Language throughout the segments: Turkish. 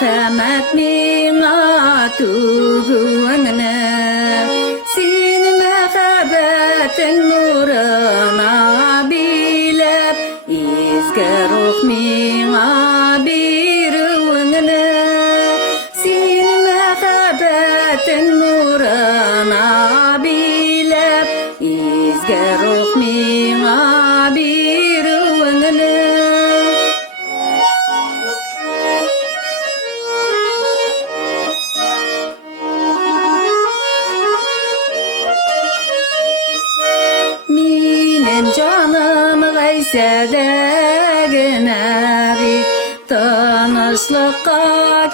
merhamet mina tugüne Sin mehabbetin nuruna bilep izge ruh mina birüne Sin mehabbetin nuruna bilep izge ruh mina birüne Minen canım gaysedegine tanışlıkka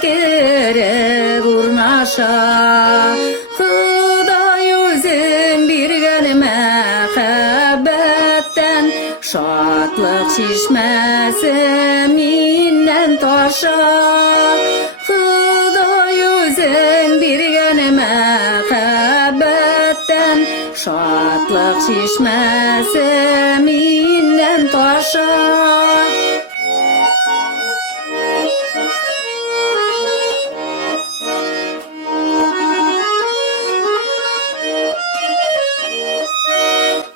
gerek urnaşa Huda yüzün bir gelme mehabbetten şatlık şişmesi minnen taşa Huda yüzün bir gelme mehabbetten şatlık şişmesi minnen taşa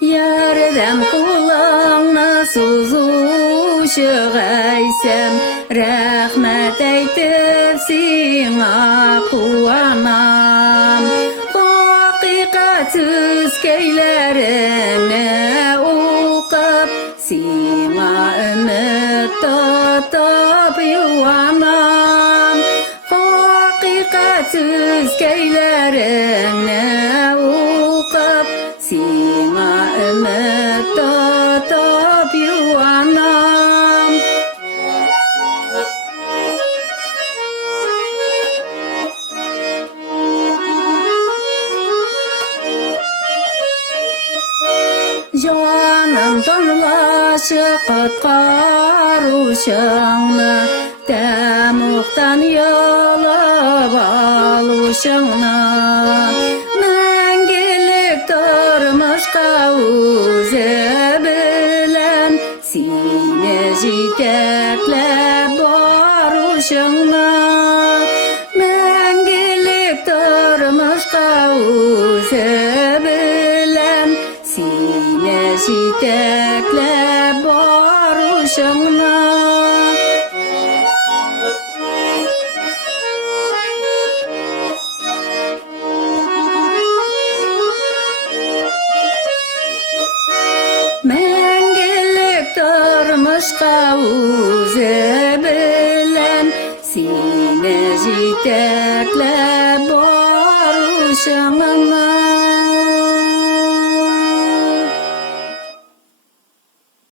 Yerden kulağına suzuşu gaysem Rahmet eytip sina kuanam Hakikat üzkeylerine uqab Sina ümit tutup yuanam Hakikat üzkeylerine uqab Sina ümit tutup yuanam Canım tanlaşı qatqaruşanlı Temuqtan yalab aluşanlı Мәңгілік тұрмышқа өзі білән Сені жетеклеп барушыңна Мәңгілік тұрмышқа өзі білән Сені жетеклеп барушыңна Мәңгілік тұрмышқа өзі білән Сені жетеклеп барушыңна